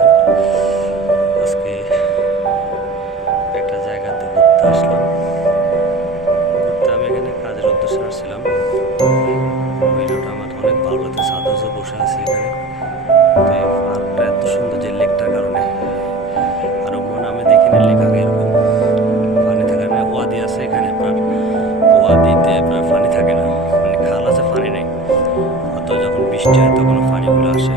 পারতেছেন আজকে একটা জায়গাতে ঘুরতে আসলাম। ঘুরতে আমি এখানে কাজের উদ্দেশ্যে আসছিলাম। ভিডিওটা আমার অনেক ভালো লাগছে সাদুজও বসে আছি এখানে। তো এই পার্কটা এত সুন্দর যে লেকটার কারণে। আর মনে আমি দেখিনি লেখা লেক এরকম। পানি থাকে না, ওয়াদি আছে এখানে আপনার ওয়াদিতে আপনার পানি থাকে না। মানে খাল আছে, পানি নেই। অত যখন বৃষ্টি হয় তখন পানিগুলো আসে।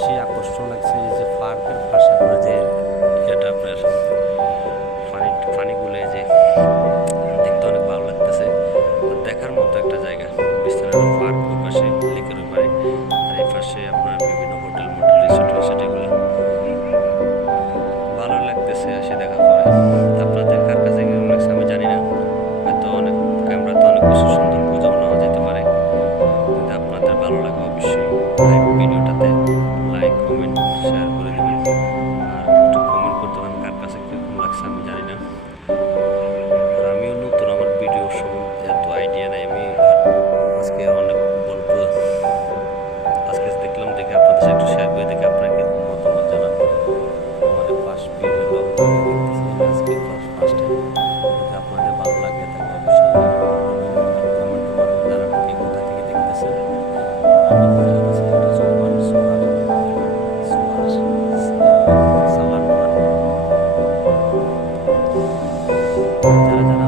বেশি আকর্ষণ লাগছে لا لا لا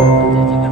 对对对。